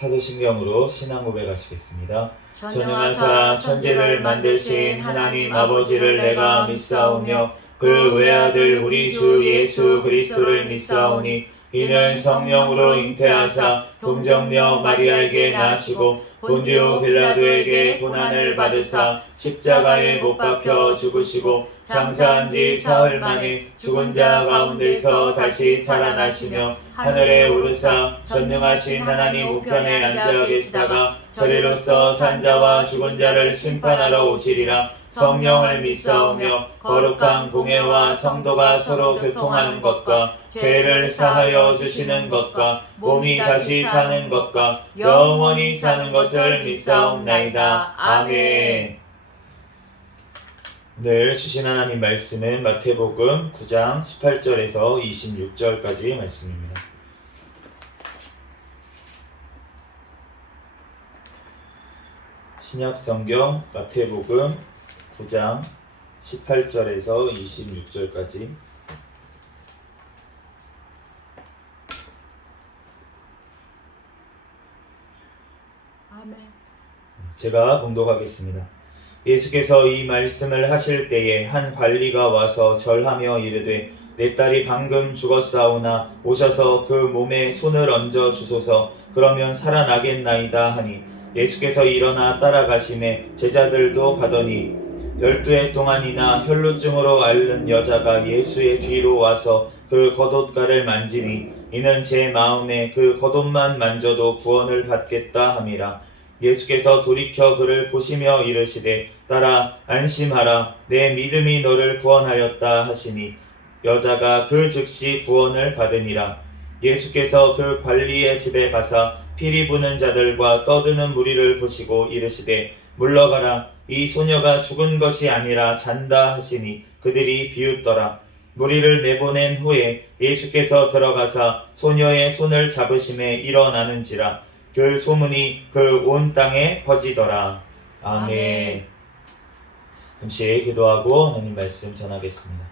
사도신경으로 신앙 고백하시겠습니다. 전능하사 천지를 만드신 하나님 아버지를 내가 믿사오며 그 외아들 우리 주 예수 그리스도를 믿사오니 이는 성령으로 잉태하사 동정녀 마리아에게 나시고 본디오 빌라도에게 고난을 받으사 십자가에 못 박혀 죽으시고 장사한 지 사흘 만에 죽은 자 가운데서 다시 살아나시며 하늘에 오르사 전능하신 하나님 우편에 앉아 계시다가 저리로서 산자와 죽은 자를 심판하러 오시리라. 성령을 믿사오며 거룩한 공회와 성도가 서로 교통하는 것과 죄를 사하여 주시는 것과 몸이 다시 사는 것과 영원히 사는 것을 믿사옵나이다. 아멘. 오늘 주신 하나님 말씀은 마태복음 9장 18절에서 26절까지 말씀입니다. 신약성경 마태복음 9장 18절에서 26절까지. 아멘. 제가 봉독하겠습니다. 예수께서 이 말씀을 하실 때에 한 관리가 와서 절하며 이르되 내 딸이 방금 죽었사오나 오셔서 그 몸에 손을 얹어 주소서. 그러면 살아나겠나이다 하니 예수께서 일어나 따라가시매 제자들도 가더니 12해 동안이나 혈루증으로 앓는 여자가 예수의 뒤로 와서 그 겉옷가를 만지니 이는 제 마음에 그 겉옷만 만져도 구원을 받겠다 함이라. 예수께서 돌이켜 그를 보시며 이르시되 딸아 안심하라 내 믿음이 너를 구원하였다 하시니 여자가 그 즉시 구원을 받으니라. 예수께서 그 관리의 집에 가사 피리 부는 자들과 떠드는 무리를 보시고 이르시되 물러가라 이 소녀가 죽은 것이 아니라 잔다 하시니 그들이 비웃더라. 무리를 내보낸 후에 예수께서 들어가사 소녀의 손을 잡으심에 일어나는지라. 그 소문이 그 온 땅에 퍼지더라. 아멘. 잠시 기도하고 하나님 말씀 전하겠습니다.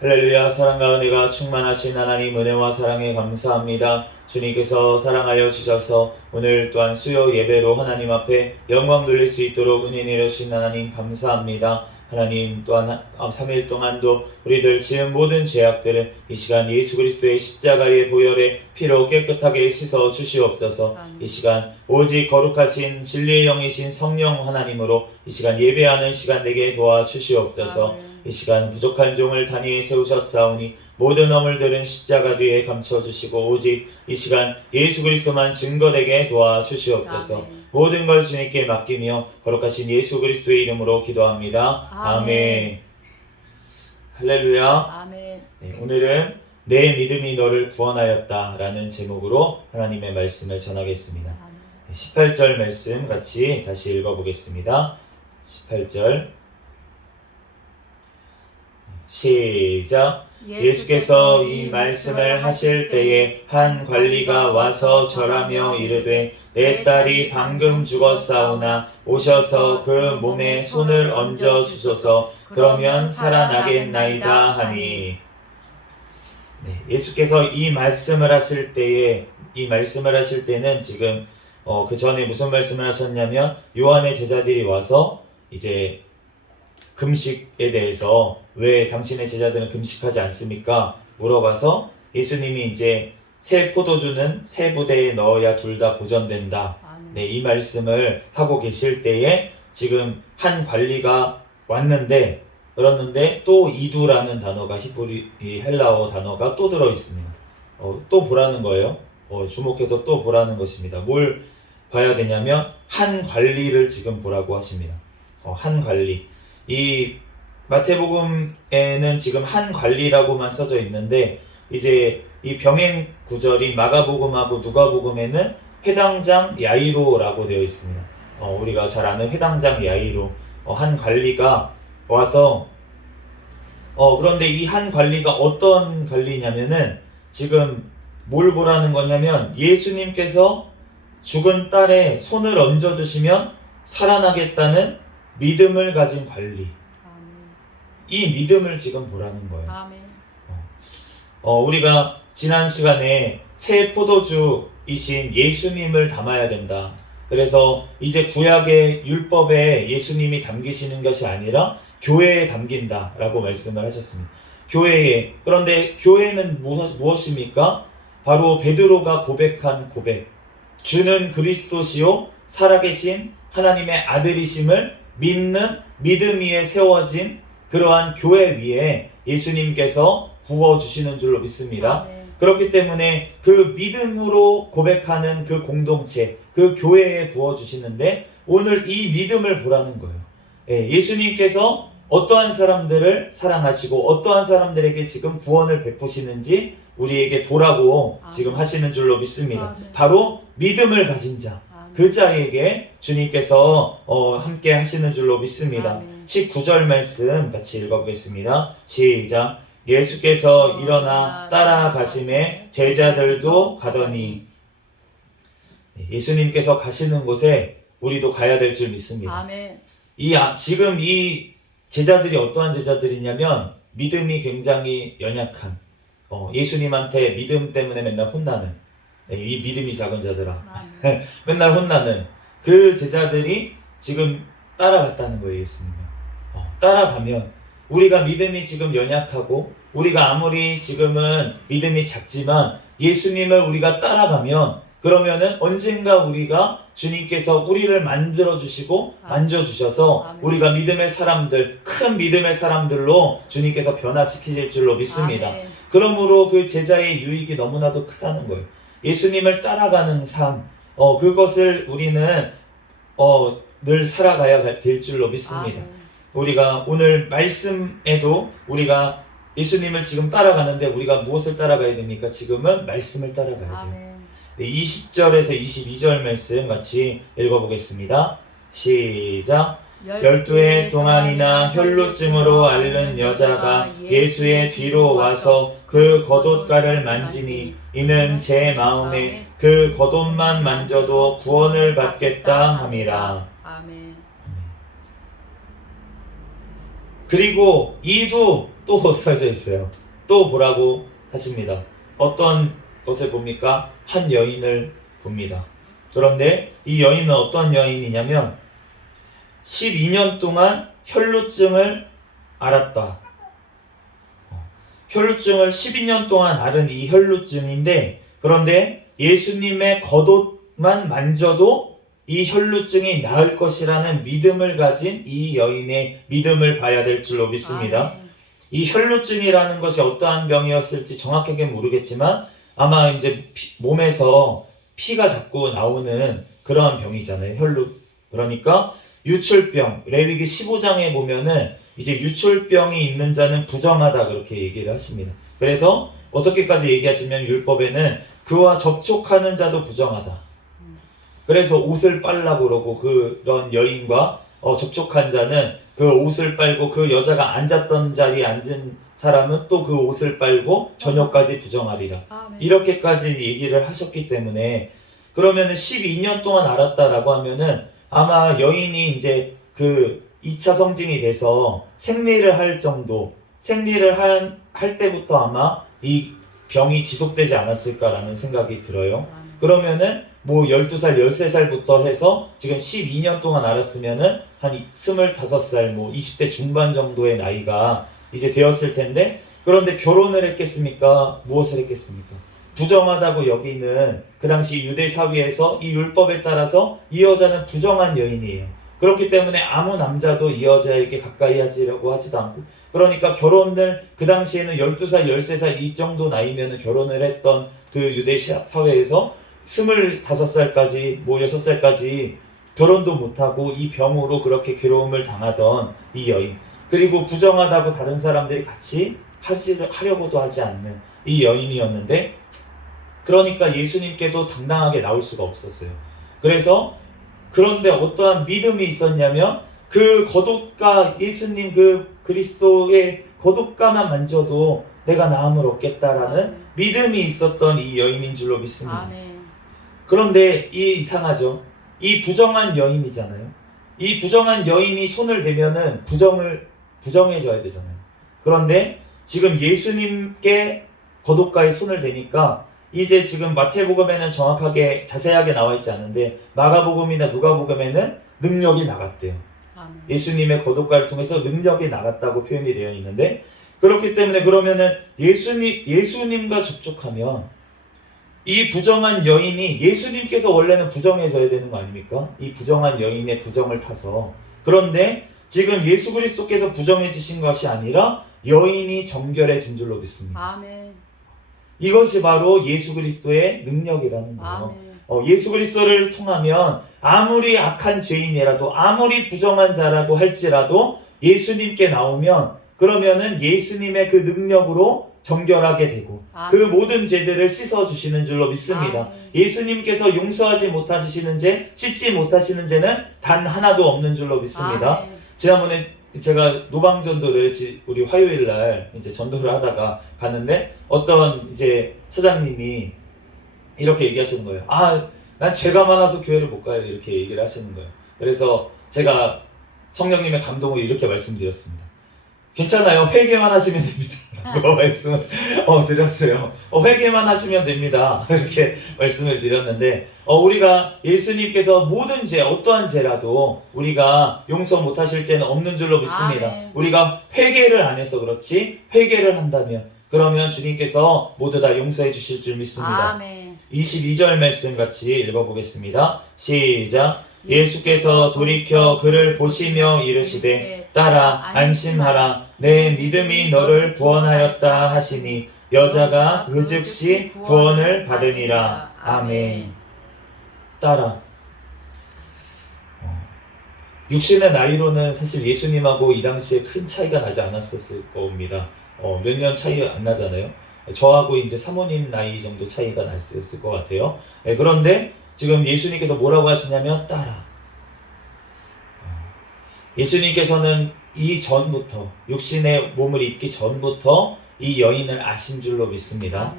할렐루야. 사랑과 은혜가 충만하신 하나님 은혜와 사랑에 감사합니다. 주님께서 사랑하여 주셔서 오늘 또한 수요 예배로 하나님 앞에 영광 돌릴 수 있도록 은혜 내려주신 하나님 감사합니다. 하나님 또한 3일 동안도 우리들 지은 모든 죄악들을 이 시간 예수 그리스도의 십자가의 보혈의 피로 깨끗하게 씻어 주시옵소서. 이 시간 오직 거룩하신 진리의 영이신 성령 하나님으로 이 시간 예배하는 시간 되게 도와주시옵소서. 이 시간 부족한 종을 단위에 세우셨사오니 모든 허물들은 십자가 뒤에 감춰주시고 오직 이 시간 예수 그리스도만 증거되게 도와주시옵소서. 아멘. 모든 걸 주님께 맡기며 거룩하신 예수 그리스도의 이름으로 기도합니다. 아멘. 할렐루야. 아멘. 네, 오늘은 내 믿음이 너를 구원하였다 라는 제목으로 하나님의 말씀을 전하겠습니다. 아멘. 18절 말씀 같이 다시 읽어보겠습니다. 18절 시작. 예수께서 이 말씀을 하실 때에 한 관리가 와서 절하며 이르되 내 딸이 방금 죽었사오나 오셔서 그 몸에 손을 얹어 주소서. 그러면 살아나겠나이다 하니. 네, 예수께서 이 말씀을 하실 때는 지금 그 전에 무슨 말씀을 하셨냐면 요한의 제자들이 와서 이제 금식에 대해서 왜 당신의 제자들은 금식하지 않습니까? 물어봐서 예수님이 이제 새 포도주는 새 부대에 넣어야 둘 다 보존된다. 네, 이 말씀을 하고 계실 때에 지금 한 관리가 그랬는데 또 이두라는 단어가 이 헬라어 단어가 또 들어 있습니다. 또 보라는 거예요. 주목해서 또 보라는 것입니다. 뭘 봐야 되냐면 한 관리를 지금 보라고 하십니다. 한 관리. 이 마태복음에는 지금 한 관리라고만 써져 있는데 이제 이 병행 구절인 마가복음하고 누가복음에는 회당장 야이로라고 되어 있습니다. 우리가 잘 아는 회당장 야이로. 한 관리가 와서 그런데 이 한 관리가 어떤 관리냐면은 지금 뭘 보라는 거냐면 예수님께서 죽은 딸의 손을 얹어주시면 살아나겠다는 믿음을 가진 관리. 이 믿음을 지금 보라는 거예요. 아멘. 우리가 지난 시간에 새 포도주 그리스도이신 예수님을 담아야 된다. 그래서 이제 구약의 율법에 예수님이 담기시는 것이 아니라 교회에 담긴다라고 말씀을 하셨습니다. 교회에. 그런데 교회는 무엇입니까? 바로 베드로가 고백한 고백. 주는 그리스도시요 살아계신 하나님의 아들이심을 믿는 믿음 위에 세워진 그러한 교회 위에 예수님께서 부어주시는 줄로 믿습니다. 그렇기 때문에 그 믿음으로 고백하는 그 공동체, 그 교회에 부어주시는데 오늘 이 믿음을 보라는 거예요. 예수님께서 어떠한 사람들을 사랑하시고 어떠한 사람들에게 지금 구원을 베푸시는지 우리에게 보라고 지금 하시는 줄로 믿습니다. 바로 믿음을 가진 자, 그 자에게 주님께서 함께 하시는 줄로 믿습니다. 19절 말씀 같이 읽어보겠습니다. 시작. 예수께서 일어나 따라가심에 제자들도 가더니. 예수님께서 가시는 곳에 우리도 가야 될 줄 믿습니다. 아멘. 지금 이 제자들이 어떠한 제자들이냐면 믿음이 굉장히 연약한, 예수님한테 믿음 때문에 맨날 혼나는, 이 믿음이 작은 자들아 맨날 혼나는 그 제자들이 지금 따라갔다는 거예요. 예수님을 따라가면 우리가 믿음이 지금 연약하고 우리가 아무리 지금은 믿음이 작지만 예수님을 우리가 따라가면 그러면은 언젠가 우리가 주님께서 우리를 만들어 주시고 만져 주셔서 우리가 믿음의 사람들, 큰 믿음의 사람들로 주님께서 변화시키실 줄로 믿습니다. 아멘. 그러므로 그 제자의 유익이 너무나도 크다는 거예요. 예수님을 따라가는 삶, 그것을 우리는 늘 살아가야 될 줄로 믿습니다. 아멘. 우리가 오늘 말씀에도 우리가 예수님을 지금 따라가는데 우리가 무엇을 따라가야 됩니까? 지금은 말씀을 따라가야 돼요. 아멘. 20절에서 22절 말씀 같이 읽어보겠습니다. 시작. 12해 동안이나 혈루증으로 앓는 여자가 예수의 뒤로 와서 그 겉옷가를 만지니 이는 제 마음에 그 겉옷만 만져도 구원을 받겠다 함이라. 아멘. 그리고 이도 또 써져 있어요. 또 보라고 하십니다. 어떤 것을 봅니까? 한 여인을 봅니다. 그런데 이 여인은 어떤 여인이냐면 12년 동안 혈루증을 앓았다. 혈루증을 12년 동안 앓은 이 혈루증인데, 그런데 예수님의 겉옷만 만져도 이 혈루증이 나을 것이라는 믿음을 가진 이 여인의 믿음을 봐야 될 줄로 믿습니다. 아멘. 이 혈루증이라는 것이 어떠한 병이었을지 정확하게 모르겠지만 아마 이제 몸에서 피가 자꾸 나오는 그러한 병이잖아요. 혈루. 그러니까 유출병, 레위기 15장에 보면은 이제 유출병이 있는 자는 부정하다 그렇게 얘기를 하십니다. 그래서 어떻게까지 얘기하시면 율법에는 그와 접촉하는 자도 부정하다. 그래서 옷을 빨라고 그러고 그런 여인과 접촉한 자는 그 옷을 빨고 그 여자가 앉았던 자리에 앉은 사람은 또 그 옷을 빨고 저녁까지 부정하리라. 아멘. 이렇게까지 얘기를 하셨기 때문에 그러면은 12년 동안 앓았다라고 하면은 아마 여인이 이제 그 2차 성징이 돼서 생리를 할 정도, 생리를 할 때부터 아마 이 병이 지속되지 않았을까라는 생각이 들어요. 그러면은 뭐 12살, 13살부터 해서 지금 12년 동안 앓았으면은 한 25살, 뭐 20대 중반 정도의 나이가 이제 되었을 텐데, 그런데 결혼을 했겠습니까? 무엇을 했겠습니까? 부정하다고 여기는 그 당시 유대 사회에서 이 율법에 따라서 이 여자는 부정한 여인이에요. 그렇기 때문에 아무 남자도 이 여자에게 가까이 하지려고 하지도 않고, 그러니까 결혼을 그 당시에는 12살, 13살 이 정도 나이면 결혼을 했던 그 유대 사회에서 25살까지, 뭐 6살까지 결혼도 못하고 이 병으로 그렇게 괴로움을 당하던 이 여인, 그리고 부정하다고 다른 사람들이 같이 하려고도 하지 않는 이 여인이었는데, 그러니까 예수님께도 당당하게 나올 수가 없었어요. 그래서 그런데 어떠한 믿음이 있었냐면 그 겉옷가, 예수님 그 그리스도의 겉옷가만 만져도 내가 나음을 얻겠다라는 믿음이 있었던 이 여인인 줄로 믿습니다. 아멘. 그런데 이상하죠. 이 부정한 여인이잖아요. 이 부정한 여인이 손을 대면은 부정해줘야 되잖아요. 그런데 지금 예수님께 겉옷가에 손을 대니까 이제 지금 마태복음에는 정확하게 자세하게 나와 있지 않은데 마가복음이나 누가복음에는 능력이 나갔대요. 아멘. 예수님의 거듭과를 통해서 능력이 나갔다고 표현이 되어 있는데, 그렇기 때문에 그러면은 예수님과 접촉하면 이 부정한 여인이 예수님께서 원래는 부정해져야 되는 거 아닙니까? 이 부정한 여인의 부정을 타서. 그런데 지금 예수 그리스도께서 부정해지신 것이 아니라 여인이 정결해진 줄로 믿습니다. 아멘. 이것이 바로 예수 그리스도의 능력이라는 거예요. 아멘. 예수 그리스도를 통하면 아무리 악한 죄인이라도, 아무리 부정한 자라고 할지라도 예수님께 나오면 그러면은 예수님의 그 능력으로 정결하게 되고 아멘. 그 모든 죄들을 씻어주시는 줄로 믿습니다. 아멘. 예수님께서 용서하지 못하시는 죄, 씻지 못하시는 죄는 단 하나도 없는 줄로 믿습니다. 아멘. 지난번에 제가 노방전도를 우리 화요일 날 이제 전도를 하다가 갔는데 어떤 이제 사장님이 이렇게 얘기하시는 거예요. 난 죄가 많아서 교회를 못 가요. 이렇게 얘기를 하시는 거예요. 그래서 제가 성령님의 감동을 이렇게 말씀드렸습니다. 괜찮아요. 회개만 하시면 됩니다. 라고 말씀을 드렸어요. 회개만 하시면 됩니다. 이렇게 말씀을 드렸는데 우리가 예수님께서 모든 죄, 어떠한 죄라도 우리가 용서 못하실 죄는 없는 줄로 믿습니다. 아멘. 우리가 회개를 안 해서 그렇지 회개를 한다면 그러면 주님께서 모두 다 용서해 주실 줄 믿습니다. 아멘. 22절 말씀 같이 읽어보겠습니다. 시작. 예수께서 돌이켜 그를 보시며 이르시되 따라 안심하라 내 믿음이 너를 구원하였다 하시니 여자가 그 즉시 구원을 받으니라. 아멘. 따라. 육신의 나이로는 사실 예수님하고 이 당시에 큰 차이가 나지 않았었을 겁니다. 몇 년 차이 안 나잖아요. 저하고 이제 사모님 나이 정도 차이가 났을 것 같아요. 그런데 지금 예수님께서 뭐라고 하시냐면 따라. 예수님께서는 이 전부터 육신의 몸을 입기 전부터 이 여인을 아신 줄로 믿습니다.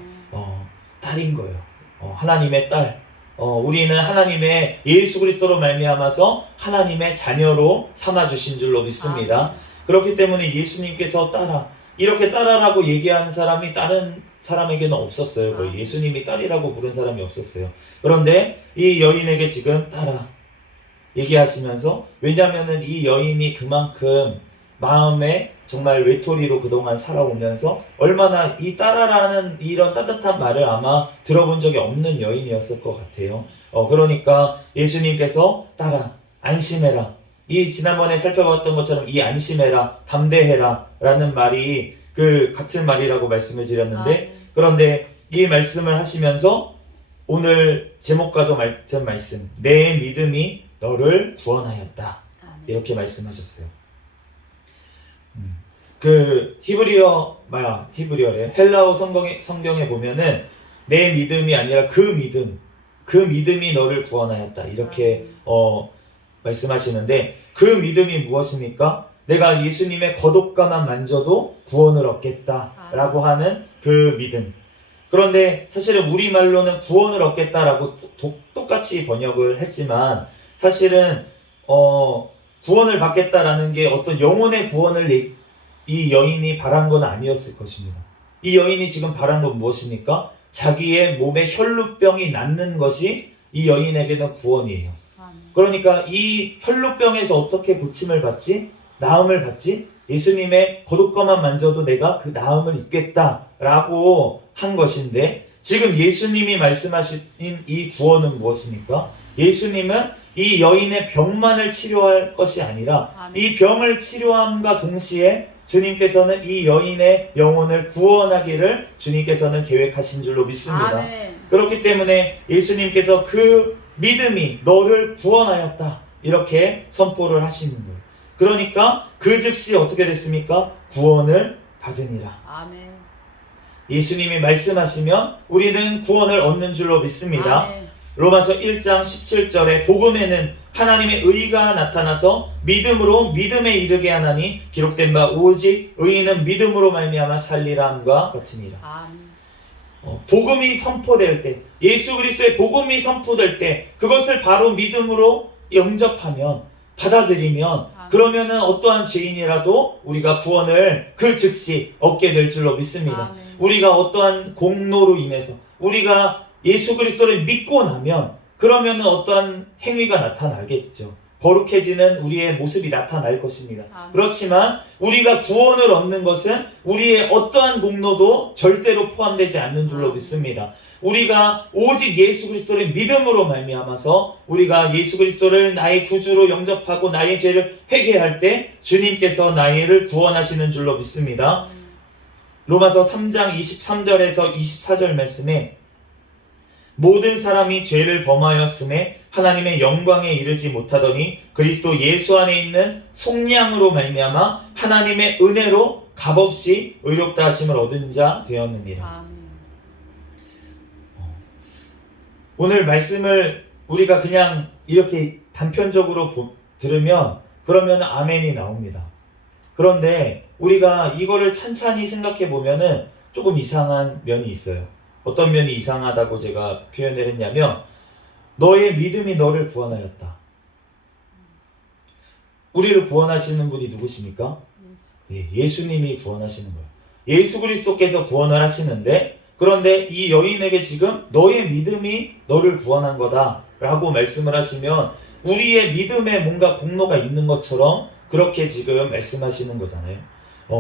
딸인 거예요. 하나님의 딸. 우리는 하나님의 예수 그리스도로 말미암아서 하나님의 자녀로 삼아 주신 줄로 믿습니다. 그렇기 때문에 예수님께서 따라 이렇게 따라라고 얘기하는 사람이 다른 사람에게는 없었어요. 거의 예수님이 딸이라고 부른 사람이 없었어요. 그런데 이 여인에게 지금 따라 얘기하시면서, 왜냐하면은 이 여인이 그만큼 마음에 정말 외톨이로 그동안 살아오면서 얼마나 이 따라라는 이런 따뜻한 말을 아마 들어본 적이 없는 여인이었을 것 같아요. 그러니까 예수님께서 따라 안심해라. 이 지난번에 살펴봤던 것처럼 이 안심해라, 담대해라 라는 말이 그 같은 말이라고 말씀을 드렸는데, 그런데 이 말씀을 하시면서 오늘 제목과도 같은 말씀, 내 믿음이 너를 구원하였다, 이렇게 말씀하셨어요. 그 히브리어래 헬라어 성경에 보면은 내 믿음이 아니라 그 믿음이 너를 구원하였다, 이렇게 말씀하시는데, 그 믿음이 무엇입니까? 내가 예수님의 겉옷가만 만져도 구원을 얻겠다라고 하는 그 믿음. 그런데 사실은 우리말로는 구원을 얻겠다라고 똑같이 번역을 했지만, 사실은 구원을 받겠다라는 게 어떤 영혼의 구원을 이 여인이 바란 건 아니었을 것입니다. 이 여인이 지금 바란 건 무엇입니까? 자기의 몸에 혈루병이 낫는 것이 이 여인에게는 구원이에요. 그러니까 이 혈루병에서 어떻게 고침을 받지? 나음을 받지? 예수님의 겉옷가만 만져도 내가 그 나음을 입겠다라고 한 것인데, 지금 예수님이 말씀하신 이 구원은 무엇입니까? 예수님은 이 여인의 병만을 치료할 것이 아니라 이 병을 치료함과 동시에 주님께서는 이 여인의 영혼을 구원하기를 주님께서는 계획하신 줄로 믿습니다. 아멘. 그렇기 때문에 예수님께서 그 믿음이 너를 구원하였다, 이렇게 선포를 하시는 거예요. 그러니까 그 즉시 어떻게 됐습니까? 구원을 받으니라. 아멘. 예수님이 말씀하시면 우리는 구원을 얻는 줄로 믿습니다. 아멘. 로마서 1장 17절에 복음에는 하나님의 의가 나타나서 믿음으로 믿음에 이르게 하나니 기록된 바 오직 의인은 믿음으로 말미암아 살리라 함과 같으니라. 아멘. 복음이 선포될 때, 예수 그리스도의 복음이 선포될 때 그것을 바로 믿음으로 영접하면, 받아들이면, 그러면은 어떠한 죄인이라도 우리가 구원을 그 즉시 얻게 될 줄로 믿습니다. 아멘. 우리가 어떠한 공로로 인해서, 우리가 예수 그리스도를 믿고 나면 그러면 어떠한 행위가 나타나겠죠. 거룩해지는 우리의 모습이 나타날 것입니다. 아멘. 그렇지만 우리가 구원을 얻는 것은 우리의 어떠한 공로도 절대로 포함되지 않는 줄로 믿습니다. 우리가 오직 예수 그리스도를 믿음으로 말미암아서 우리가 예수 그리스도를 나의 구주로 영접하고 나의 죄를 회개할 때 주님께서 나를 구원하시는 줄로 믿습니다. 로마서 3장 23절에서 24절 말씀에 모든 사람이 죄를 범하였음에 하나님의 영광에 이르지 못하더니 그리스도 예수 안에 있는 속량으로 말미암아 하나님의 은혜로 값없이 의롭다 하심을 얻은 자 되었느니라. 아멘. 오늘 말씀을 우리가 그냥 이렇게 단편적으로 들으면 그러면 아멘이 나옵니다. 그런데 우리가 이거를 찬찬히 생각해 보면은 조금 이상한 면이 있어요. 어떤 면이 이상하다고 제가 표현을 했냐면 너의 믿음이 너를 구원하였다. 우리를 구원하시는 분이 누구십니까? 예수님이 구원하시는 거예요. 예수 그리스도께서 구원을 하시는데 그런데 이 여인에게 지금 너의 믿음이 너를 구원한 거다 라고 말씀을 하시면 우리의 믿음에 뭔가 공로가 있는 것처럼 그렇게 지금 말씀하시는 거잖아요.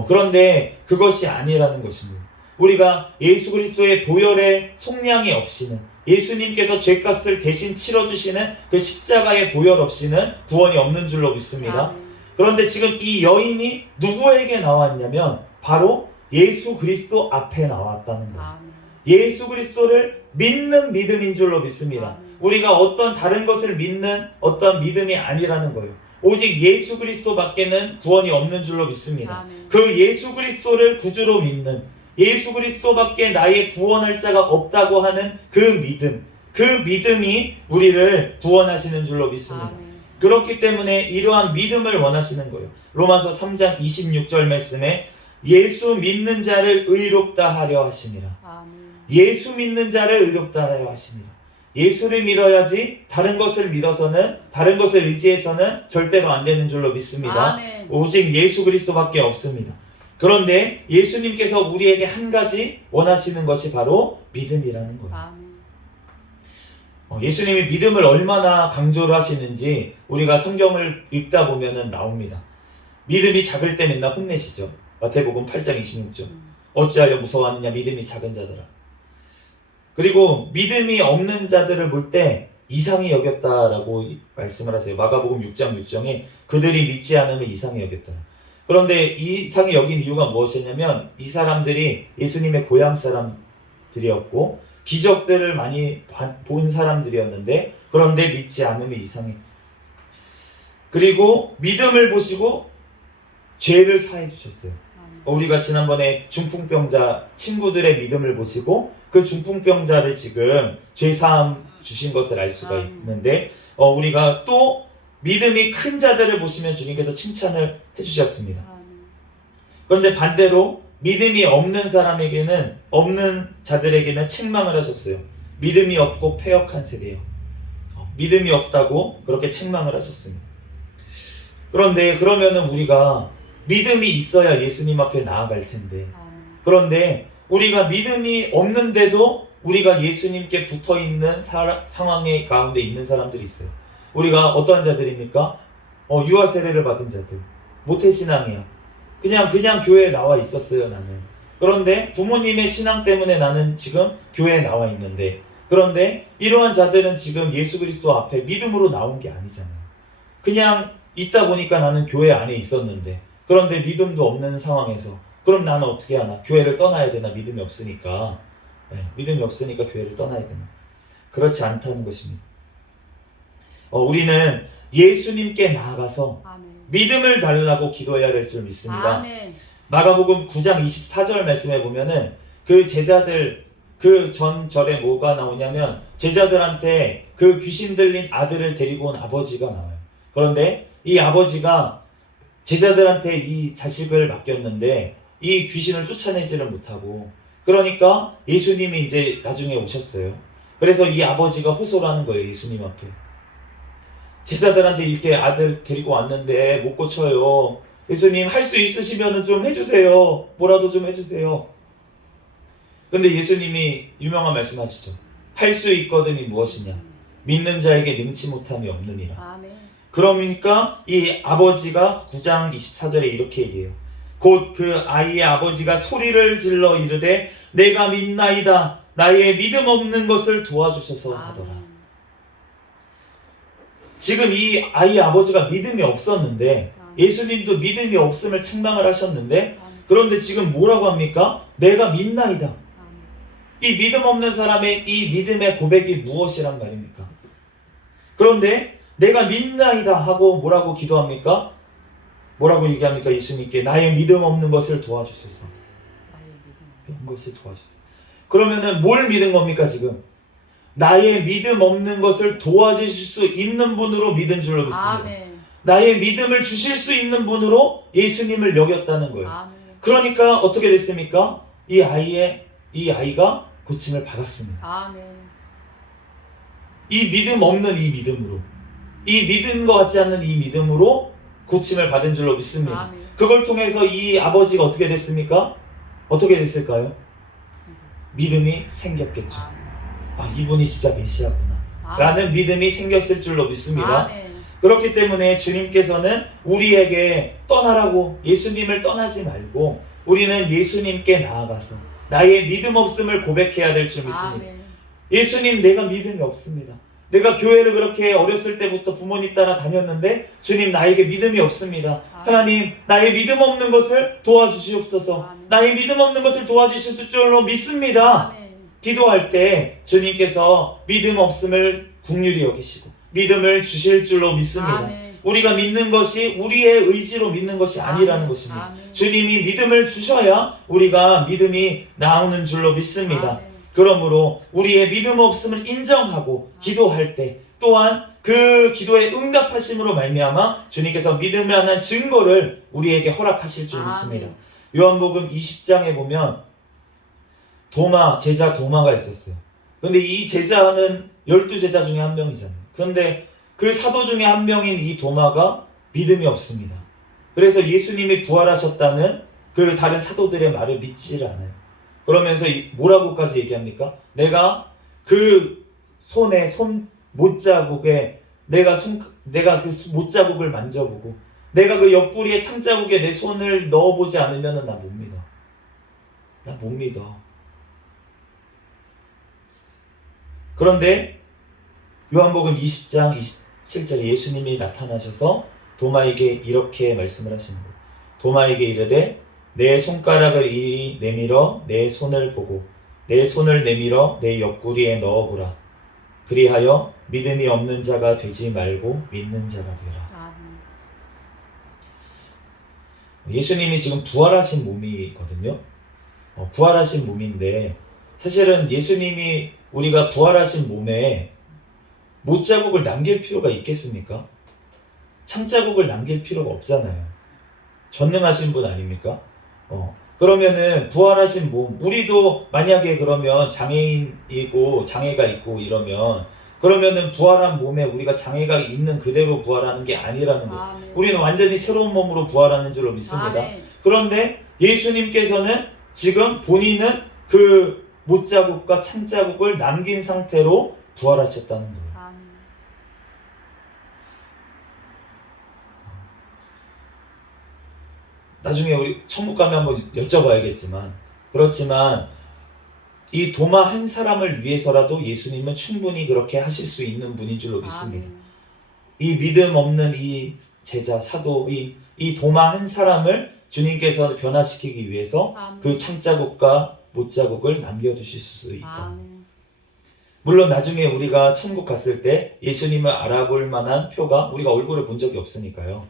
그런데 그것이 아니라는 것입니다. 우리가 예수 그리스도의 보혈의 속량이 없이는 예수님께서 죄값을 대신 치러주시는 그 십자가의 보혈 없이는 구원이 없는 줄로 믿습니다. 아멘. 그런데 지금 이 여인이 누구에게 나왔냐면 바로 예수 그리스도 앞에 나왔다는 거예요. 아멘. 예수 그리스도를 믿는 믿음인 줄로 믿습니다. 아멘. 우리가 어떤 다른 것을 믿는 어떤 믿음이 아니라는 거예요. 오직 예수 그리스도밖에는 구원이 없는 줄로 믿습니다. 아멘. 그 예수 그리스도를 구주로 믿는 예수 그리스도밖에 나의 구원할 자가 없다고 하는 그 믿음이 우리를 구원하시는 줄로 믿습니다. 아멘. 그렇기 때문에 이러한 믿음을 원하시는 거예요. 로마서 3장 26절 말씀에 예수 믿는 자를 의롭다 하려 하심이라. 아멘. 예수 믿는 자를 의롭다 하려 하심이라. 예수를 믿어야지 다른 것을 믿어서는 다른 것을 의지해서는 절대로 안 되는 줄로 믿습니다. 아멘. 오직 예수 그리스도밖에 없습니다. 그런데 예수님께서 우리에게 한 가지 원하시는 것이 바로 믿음이라는 거예요. 아멘. 예수님이 믿음을 얼마나 강조를 하시는지 우리가 성경을 읽다 보면 나옵니다. 믿음이 작을 때 맨날 혼내시죠. 마태복음 8장 26절. 어찌하여 무서워하느냐 믿음이 작은 자들아. 그리고 믿음이 없는 자들을 볼 때 이상히 여겼다라고 말씀을 하세요. 마가복음 6장 6절에 그들이 믿지 않으면 이상히 여겼다. 그런데 이상히 여긴 이유가 무엇이냐면 이 사람들이 예수님의 고향 사람들이었고 기적들을 많이 본 사람들이었는데 그런데 믿지 않으면 이상해. 그리고 믿음을 보시고 죄를 사해 주셨어요. 우리가 지난번에 중풍병자 친구들의 믿음을 보시고 그 중풍병자를 지금 죄사함 주신 것을 알 수가 있는데 우리가 또 믿음이 큰 자들을 보시면 주님께서 칭찬을 해주셨습니다. 그런데 반대로 믿음이 없는 사람에게는 없는 자들에게는 책망을 하셨어요. 믿음이 없고 패역한 세대요. 믿음이 없다고 그렇게 책망을 하셨습니다. 그런데 그러면은 우리가 믿음이 있어야 예수님 앞에 나아갈 텐데 그런데 우리가 믿음이 없는데도 우리가 예수님께 붙어있는 상황의 가운데 있는 사람들이 있어요. 우리가 어떠한 자들입니까? 유아 세례를 받은 자들. 모태신앙이야. 그냥 교회에 나와 있었어요 나는. 그런데 부모님의 신앙 때문에 나는 지금 교회에 나와 있는데 그런데 이러한 자들은 지금 예수 그리스도 앞에 믿음으로 나온 게 아니잖아요. 그냥 있다 보니까 나는 교회 안에 있었는데 그런데 믿음도 없는 상황에서 그럼 나는 어떻게 하나? 교회를 떠나야 되나? 믿음이 없으니까. 믿음이 없으니까 교회를 떠나야 되나? 그렇지 않다는 것입니다. 우리는 예수님께 나아가서 아멘. 믿음을 달라고 기도해야 될 줄 믿습니다. 아멘. 마가복음 9장 24절 말씀에 보면은 그 제자들 그 전절에 뭐가 나오냐면 제자들한테 그 귀신 들린 아들을 데리고 온 아버지가 나와요. 그런데 이 아버지가 제자들한테 이 자식을 맡겼는데 이 귀신을 쫓아내지를 못하고 그러니까 예수님이 이제 나중에 오셨어요. 그래서 이 아버지가 호소를 하는 거예요. 예수님 앞에. 제자들한테 이렇게 아들 데리고 왔는데 못 고쳐요. 예수님 할 수 있으시면 좀 해주세요. 뭐라도 좀 해주세요. 근데 예수님이 유명한 말씀하시죠. 할 수 있거든이 무엇이냐? 믿는 자에게 능치 못함이 없느니라. 아멘. 그러니까 이 아버지가 9장 24절에 이렇게 얘기해요. 곧 그 아이의 아버지가 소리를 질러 이르되 내가 믿나이다. 나의 믿음 없는 것을 도와주소서 하더라. 아멘. 지금 이 아이의 아버지가 믿음이 없었는데 아멘. 예수님도 믿음이 없음을 책망을 하셨는데 아멘. 그런데 지금 뭐라고 합니까? 내가 믿나이다. 아멘. 이 믿음 없는 사람의 이 믿음의 고백이 무엇이란 말입니까? 그런데 내가 믿나이다 하고 뭐라고 기도합니까? 뭐라고 얘기합니까? 예수님께 나의 믿음 없는 것을 도와주소서. 나의 믿음. 없는 것을 도와주소서. 그러면은 뭘 믿은 겁니까 지금? 나의 믿음 없는 것을 도와주실 수 있는 분으로 믿은 줄로 믿습니다. 아멘. 나의 믿음을 주실 수 있는 분으로 예수님을 여겼다는 거예요. 아멘. 그러니까 어떻게 됐습니까? 이 아이가 고침을 받았습니다. 아멘. 이 믿음 없는 이 믿음으로, 이 믿은 것 같지 않는 이 믿음으로 고침을 받은 줄로 믿습니다. 아멘. 그걸 통해서 이 아버지가 어떻게 됐습니까? 어떻게 됐을까요? 믿음이 생겼겠죠. 아, 이분이 진짜 메시아구나 라는 믿음이 생겼을 줄로 믿습니다. 아멘. 그렇기 때문에 주님께서는 우리에게 떠나라고, 예수님을 떠나지 말고 우리는 예수님께 나아가서 나의 믿음 없음을 고백해야 될 줄 믿습니다. 아멘. 예수님, 내가 믿음이 없습니다. 내가 교회를 그렇게 어렸을 때부터 부모님 따라 다녔는데 주님, 나에게 믿음이 없습니다. 하나님, 나의 믿음 없는 것을 도와주시옵소서. 아멘. 나의 믿음 없는 것을 도와주실 줄로 믿습니다. 아멘. 기도할 때 주님께서 믿음 없음을 긍휼히 여기시고 믿음을 주실 줄로 믿습니다. 아멘. 우리가 믿는 것이 우리의 의지로 믿는 것이 아니라는 아멘. 것입니다. 아멘. 주님이 믿음을 주셔야 우리가 믿음이 나오는 줄로 믿습니다. 아멘. 그러므로 우리의 믿음 없음을 인정하고 기도할 때 또한 그 기도에 응답하심으로 말미암아 주님께서 믿음을 하는 증거를 우리에게 허락하실 줄 믿습니다. 아멘. 요한복음 20장에 보면 제자 도마가 있었어요. 그런데 이 제자는 12제자 중에 한 명이잖아요. 그런데 그 사도 중에 한 명인 이 도마가 믿음이 없습니다. 그래서 예수님이 부활하셨다는 그 다른 사도들의 말을 믿지를 않아요. 그러면서 뭐라고까지 얘기합니까? 내가 그 손 못자국에 내가 그 못자국을 만져보고 내가 그 옆구리에 창자국에 내 손을 넣어보지 않으면 나 못 믿어. 나 못 믿어. 그런데 요한복음 20장 27절에 예수님이 나타나셔서 도마에게 이렇게 말씀을 하시는 거예요. 도마에게 이르되 내 손가락을 이리 내밀어 내 손을 보고 내 손을 내밀어 내 옆구리에 넣어보라. 그리하여 믿음이 없는 자가 되지 말고 믿는 자가 되라. 아멘. 예수님이 지금 부활하신 몸이거든요. 부활하신 몸인데 사실은 예수님이 우리가 부활하신 몸에 못자국을 남길 필요가 있겠습니까? 창자국을 남길 필요가 없잖아요. 전능하신 분 아닙니까? 그러면은 부활하신 몸, 우리도 만약에 그러면 장애인이고 장애가 있고 그러면은 부활한 몸에 우리가 장애가 있는 그대로 부활하는 게 아니라는 거예요. 아멘. 우리는 완전히 새로운 몸으로 부활하는 줄로 믿습니다. 아멘. 그런데 예수님께서는 지금 본인은 그 못자국과 창자국을 남긴 상태로 부활하셨다는 거예요. 아멘. 나중에 우리 천국 가면 한번 여쭤봐야겠지만 그렇지만 이 도마 한 사람을 위해서라도 예수님은 충분히 그렇게 하실 수 있는 분인 줄로 믿습니다. 아멘. 이 믿음 없는 이 제자 사도인 이 도마 한 사람을 주님께서 변화시키기 위해서 아멘. 그 창자국과 못자국을 남겨두실 수 있다. 아멘. 물론 나중에 우리가 천국 갔을 때 예수님을 알아볼 만한 표가 우리가 얼굴을 본 적이 없으니까요.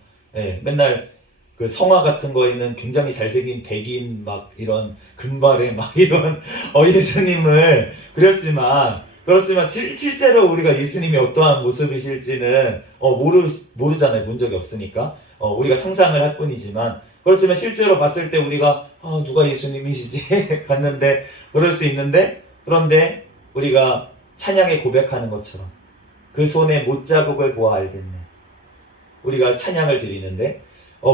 맨날 그 성화 같은 거에는 굉장히 잘생긴 백인 막 이런 금발의 막 이런 예수님을 그렸지만 실제로 우리가 예수님이 어떠한 모습이실지는 모르잖아요. 본 적이 없으니까 우리가 상상을 할 뿐이지만 그렇지만 실제로 봤을 때 우리가 누가 예수님이시지 갔는데 그럴 수 있는데 그런데 우리가 찬양에 고백하는 것처럼 그 손에 못자국을 보아 알겠네. 우리가 찬양을 드리는데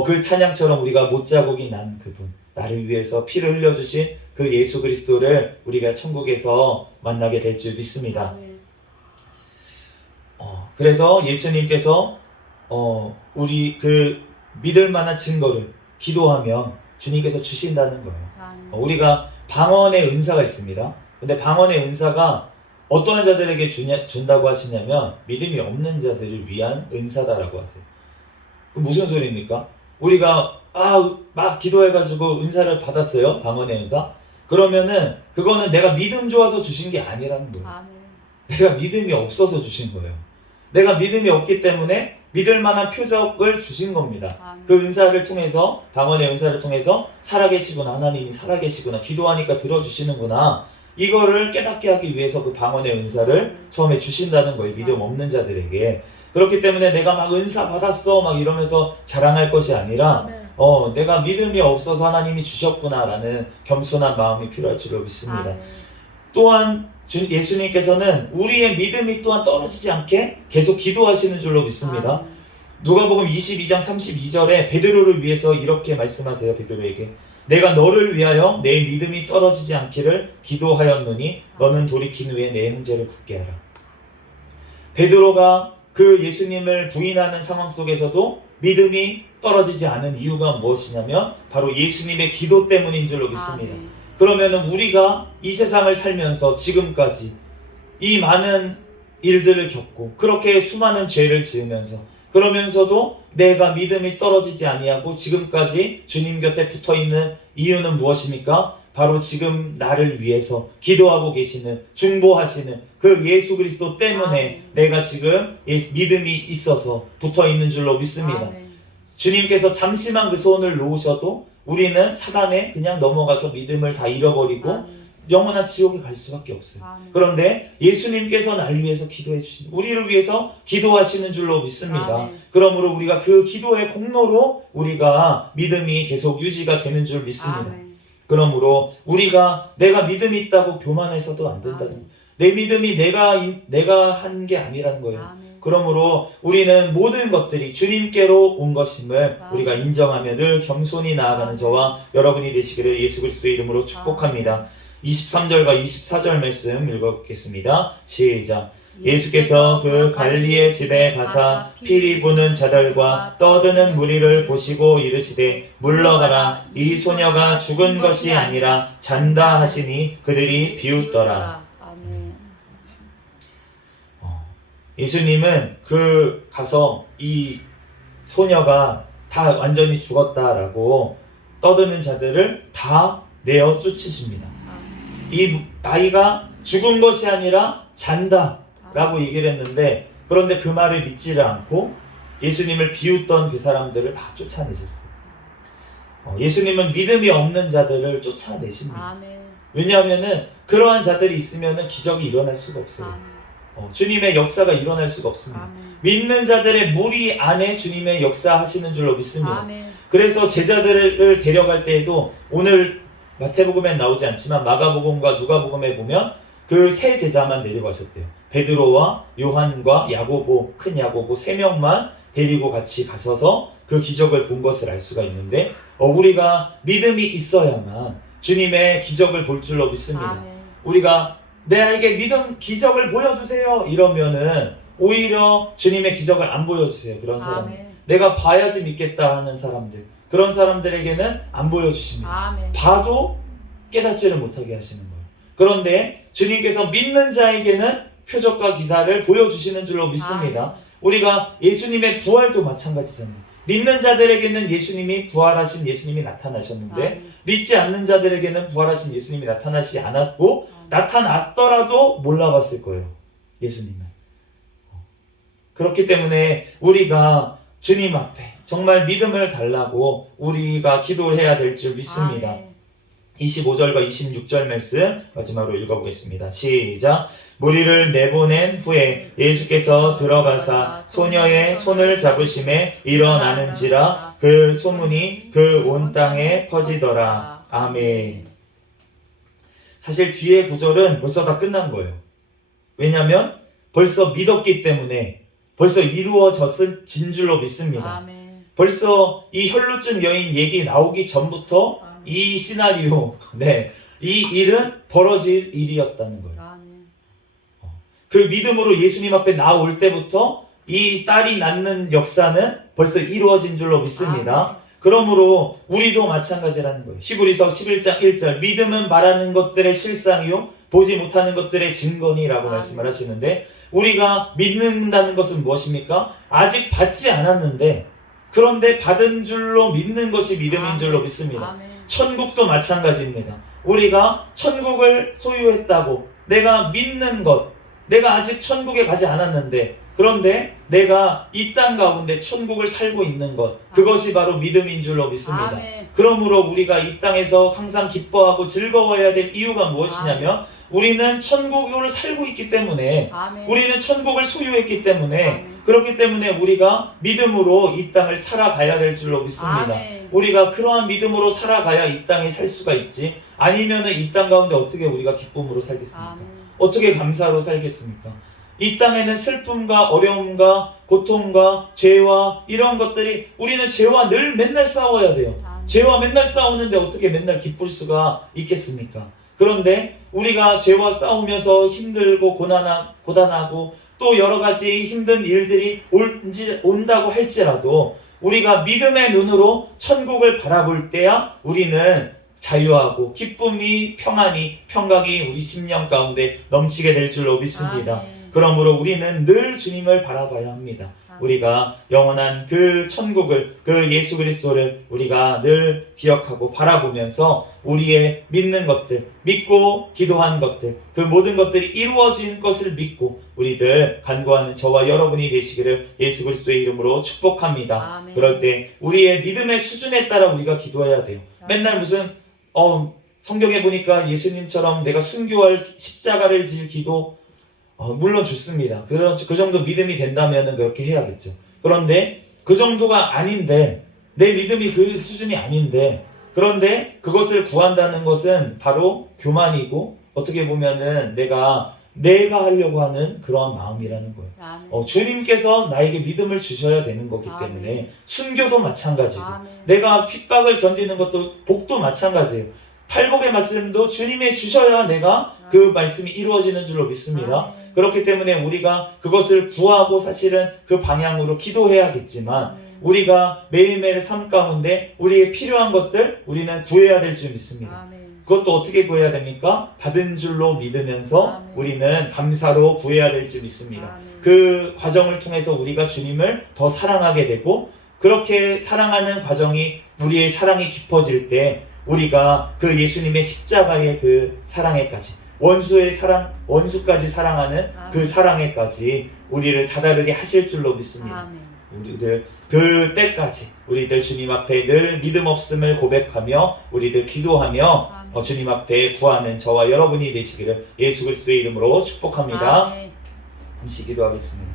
그 찬양처럼 우리가 못자국이 난 그분, 나를 위해서 피를 흘려주신 그 그 예수 그리스도를 우리가 천국에서 만나게 될 줄 믿습니다. 아멘. 그래서 예수님께서 우리 그 믿을 만한 증거를 기도하면 주님께서 주신다는 거예요. 아멘. 우리가 방언의 은사가 있습니다. 근데 방언의 은사가 어떠한 자들에게 준다고 하시냐면 믿음이 없는 자들을 위한 은사다라고 하세요. 무슨 소리입니까? 우리가 막 기도해가지고 은사를 받았어요. 방언의 은사. 그러면은 그거는 내가 믿음 좋아서 주신 게 아니라는 거예요. 아멘. 내가 믿음이 없어서 주신 거예요. 내가 믿음이 없기 때문에 믿을 만한 표적을 주신 겁니다. 아멘. 그 은사를 통해서, 방언의 은사를 통해서 살아계시구나, 하나님이 살아계시구나, 기도하니까 들어주시는구나, 이거를 깨닫게 하기 위해서 그 방언의 은사를 처음에 주신다는 거예요. 믿음 없는 자들에게. 그렇기 때문에 내가 막 은사 받았어 막 이러면서 자랑할 것이 아니라 아멘. 내가 믿음이 없어서 하나님이 주셨구나라는 겸손한 마음이 필요할 줄로 믿습니다. 아멘. 또한 예수님께서는 우리의 믿음이 또한 떨어지지 않게 계속 기도하시는 줄로 믿습니다. 아멘. 누가복음 22장 32절에 베드로를 위해서 이렇게 말씀하세요. 베드로에게 내가 너를 위하여 내 믿음이 떨어지지 않기를 기도하였노니 너는 돌이킨 후에 내 형제를 굳게 하라. 베드로가 그 예수님을 부인하는 상황 속에서도 믿음이 떨어지지 않은 이유가 무엇이냐면 바로 예수님의 기도 때문인 줄로 믿습니다. 아멘. 그러면은 우리가 이 세상을 살면서 지금까지 이 많은 일들을 겪고 그렇게 수많은 죄를 지으면서 그러면서도 내가 믿음이 떨어지지 아니하고 지금까지 주님 곁에 붙어있는 이유는 무엇입니까? 바로 지금 나를 위해서 기도하고 계시는, 중보하시는 그 예수 그리스도 때문에 내가 지금 믿음이 있어서 붙어있는 줄로 믿습니다. 아멘. 주님께서 잠시만 그 손을 놓으셔도 우리는 사단에 그냥 넘어가서 믿음을 다 잃어버리고 아멘. 영원한 지옥에 갈 수밖에 없어요. 아멘. 그런데 예수님께서 나를 위해서 기도해 주신, 우리를 위해서 기도하시는 줄로 믿습니다. 아멘. 그러므로 우리가 그 기도의 공로로 우리가 믿음이 계속 유지가 되는 줄 믿습니다. 아멘. 그러므로 우리가 내가 믿음이 있다고 교만해서도 안 된다는 거예요. 내 믿음이 내가 한 게 아니라는 거예요. 아멘. 그러므로 우리는 모든 것들이 주님께로 온 것임을 아멘. 우리가 인정하며 늘 겸손히 나아가는 아멘. 저와 여러분이 되시기를 예수 그리스도의 이름으로 축복합니다. 23절과 24절 말씀 읽어보겠습니다. 시작. 예수께서 그 갈리의 집에 가사 피리 부는 자들과 떠드는 무리를 보시고 이르시되 물러가라, 이 소녀가 죽은 것이 아니라 잔다 하시니 그들이 비웃더라. 아멘. 예수님은 그 가서 이 소녀가 다 완전히 죽었다라고 떠드는 자들을 다 내어 쫓으십니다. 이 아이가 죽은 것이 아니라 잔다 라고 얘기를 했는데, 그런데 그 말을 믿지를 않고 예수님을 비웃던 그 사람들을 다 쫓아내셨어요. 예수님은 믿음이 없는 자들을 쫓아내십니다. 아멘. 왜냐하면은 그러한 자들이 있으면은 기적이 일어날 수가 없어요. 아멘. 주님의 역사가 일어날 수가 없습니다. 아멘. 믿는 자들의 무리 안에 주님의 역사하시는 줄로 믿습니다. 아멘. 그래서 제자들을 데려갈 때에도 오늘 마태복음엔 나오지 않지만 마가복음과 누가복음에 보면 그 세 제자만 데려가셨대요. 베드로와 요한과 야고보, 큰 야고보 3명만 데리고 같이 가셔서 그 기적을 본 것을 알 수가 있는데, 우리가 믿음이 있어야만 주님의 기적을 볼 줄로 믿습니다. 아멘. 우리가 내게 믿음 기적을 보여주세요 이러면은 오히려 주님의 기적을 안 보여주세요. 그런 사람, 아멘. 내가 봐야지 믿겠다 하는 사람들, 그런 사람들에게는 안 보여주십니다. 아멘. 봐도 깨닫지를 못하게 하시는 거예요. 그런데 주님께서 믿는 자에게는 표적과 기사를 보여주시는 줄로 믿습니다. 아멘. 우리가 예수님의 부활도 마찬가지잖아요. 믿는 자들에게는 예수님이 부활하신 예수님이 나타나셨는데, 아멘. 믿지 않는 자들에게는 부활하신 예수님이 나타나시지 않았고, 나타났더라도 몰라봤을 거예요. 예수님을. 그렇기 때문에 우리가 주님 앞에 정말 믿음을 달라고 우리가 기도를 해야 될 줄 믿습니다. 아멘. 25절과 26절 말씀 마지막으로 읽어보겠습니다. 시작. 무리를 내보낸 후에 예수께서 들어가사 소녀의 손을 잡으심에 일어나는지라 그 소문이 그 온 땅에 퍼지더라. 아멘. 사실 뒤의 구절은 벌써 다 끝난 거예요. 왜냐하면 벌써 믿었기 때문에 벌써 이루어졌은 줄로 믿습니다. 아멘. 벌써 이 혈루증 여인 얘기 나오기 전부터 이 시나리오, 이 일은 벌어질 일이었다는 거예요. 아멘. 그 믿음으로 예수님 앞에 나올 때부터 이 딸이 낳는 역사는 벌써 이루어진 줄로 믿습니다. 아멘. 그러므로 우리도 마찬가지라는 거예요. 히브리서 11장 1절 믿음은 말하는 것들의 실상이요 보지 못하는 것들의 증거니라고 아멘. 말씀을 하시는데, 우리가 믿는다는 것은 무엇입니까? 아직 받지 않았는데 그런데 받은 줄로 믿는 것이 믿음인 줄로 믿습니다. 아멘. 천국도 마찬가지입니다. 우리가 천국을 소유했다고 내가 믿는 것, 내가 아직 천국에 가지 않았는데 그런데 내가 이 땅 가운데 천국을 살고 있는 것, 그것이 바로 믿음인 줄로 믿습니다. 아멘. 그러므로 우리가 이 땅에서 항상 기뻐하고 즐거워해야 될 이유가 무엇이냐면 우리는 천국을 살고 있기 때문에, 아멘. 우리는 천국을 소유했기 때문에, 아멘. 그렇기 때문에 우리가 믿음으로 이 땅을 살아가야 될 줄로 믿습니다. 아멘. 우리가 그러한 믿음으로 살아가야 이 땅에 살 수가 있지, 아니면은 이 땅 가운데 어떻게 우리가 기쁨으로 살겠습니까? 아멘. 어떻게 감사로 살겠습니까? 이 땅에는 슬픔과 어려움과 고통과 죄와 이런 것들이, 우리는 죄와 늘 맨날 싸워야 돼요. 아멘. 죄와 맨날 싸우는데 어떻게 맨날 기쁠 수가 있겠습니까? 그런데 우리가 죄와 싸우면서 힘들고 고단하고 또 여러 가지 힘든 일들이 온다고 할지라도 우리가 믿음의 눈으로 천국을 바라볼 때야 우리는 자유하고 기쁨이, 평강이 우리 심령 가운데 넘치게 될 줄로 믿습니다. 아멘. 그러므로 우리는 늘 주님을 바라봐야 합니다. 우리가 영원한 그 천국을, 그 예수 그리스도를 우리가 늘 기억하고 바라보면서 우리의 믿는 것들, 믿고 기도한 것들, 그 모든 것들이 이루어진 것을 믿고 우리들 간구하는 저와 여러분이 되시기를 예수 그리스도의 이름으로 축복합니다. 아멘. 그럴 때 우리의 믿음의 수준에 따라 우리가 기도해야 돼요. 맨날 무슨 성경에 보니까 예수님처럼 내가 순교할 십자가를 질 기도, 물론 좋습니다. 그 정도 믿음이 된다면 그렇게 해야겠죠. 그런데 그 정도가 아닌데, 내 믿음이 그 수준이 아닌데, 그런데 그것을 구한다는 것은 바로 교만이고 어떻게 보면은 내가 하려고 하는 그런 마음이라는 거예요. 아멘. 주님께서 나에게 믿음을 주셔야 되는 거기 아멘. 때문에 순교도 마찬가지고 아멘. 내가 핍박을 견디는 것도 복도 마찬가지예요. 팔복의 말씀도 주님이 주셔야 내가 그 말씀이 이루어지는 줄로 믿습니다. 아멘. 그렇기 때문에 우리가 그것을 구하고 사실은 그 방향으로 기도해야겠지만 아멘. 우리가 매일매일 삶 가운데 우리의 필요한 것들 우리는 구해야 될 줄 믿습니다. 아멘. 그것도 어떻게 구해야 됩니까? 받은 줄로 믿으면서 아멘. 우리는 감사로 구해야 될 줄 믿습니다. 아멘. 그 과정을 통해서 우리가 주님을 더 사랑하게 되고, 그렇게 사랑하는 과정이 우리의 사랑이 깊어질 때 우리가 그 예수님의 십자가의 그 사랑에까지, 원수의 사랑, 원수까지 사랑하는 그 아멘. 사랑에까지 우리를 다다르게 하실 줄로 믿습니다. 아멘. 우리들 그때까지 우리들 주님 앞에 늘 믿음 없음을 고백하며 우리들 기도하며 아멘. 주님 앞에 구하는 저와 여러분이 되시기를 예수 그리스도의 이름으로 축복합니다. 아멘. 잠시 기도하겠습니다.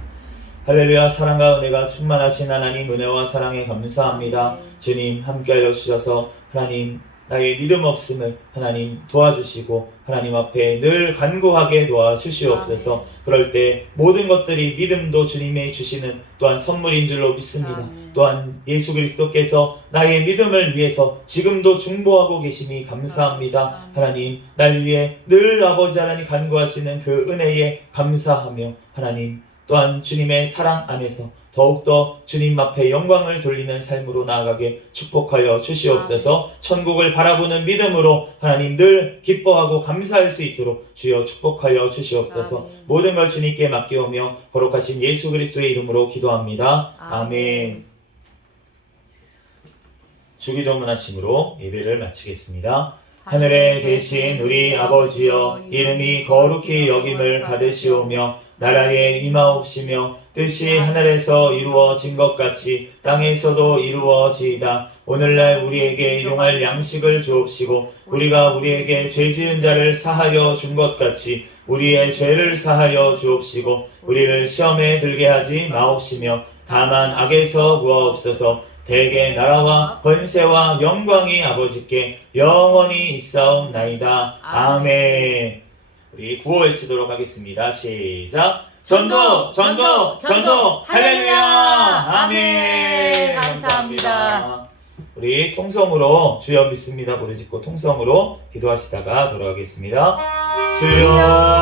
할렐루야. 사랑과 은혜가 충만하신 하나님, 은혜와 사랑에 감사합니다. 아멘. 주님 함께하여 주셔서 하나님 나의 믿음 없음을 하나님 도와주시고 하나님 앞에 늘 간구하게 도와주시옵소서. 아멘. 그럴 때 모든 것들이 믿음도 주님이 주시는 또한 선물인 줄로 믿습니다. 아멘. 또한 예수 그리스도께서 나의 믿음을 위해서 지금도 중보하고 계심이 감사합니다. 아멘. 하나님 날 위해 늘 아버지 하나님 간구하시는 그 은혜에 감사하며 하나님 또한 주님의 사랑 안에서 더욱더 주님 앞에 영광을 돌리는 삶으로 나아가게 축복하여 주시옵소서. 천국을 바라보는 믿음으로 하나님 늘 기뻐하고 감사할 수 있도록 주여 축복하여 주시옵소서. 아멘. 모든 걸 주님께 맡기오며 거룩하신 예수 그리스도의 이름으로 기도합니다. 아멘. 주기도문 하심으로 예배를 마치겠습니다. 하늘에 계신 우리 아버지여, 이름이 거룩히 여김을 받으시오며 나라에 임하옵시며 뜻이 하늘에서 이루어진 것 같이 땅에서도 이루어지이다. 오늘날 우리에게 일용할 양식을 주옵시고 우리가 우리에게 죄 지은 자를 사하여 준 것 같이 우리의 죄를 사하여 주옵시고 우리를 시험에 들게 하지 마옵시며 다만 악에서 구하옵소서. 대개 나라와 권세와 영광이 아버지께 영원히 있사옵나이다. 아멘. 우리 구호 외치도록 하겠습니다. 시작. 전도, 전도, 전도, 할렐루야. 아멘. 감사합니다. 우리 통성으로 주여 믿습니다 부르짖고 통성으로 기도하시다가 돌아가겠습니다. 주여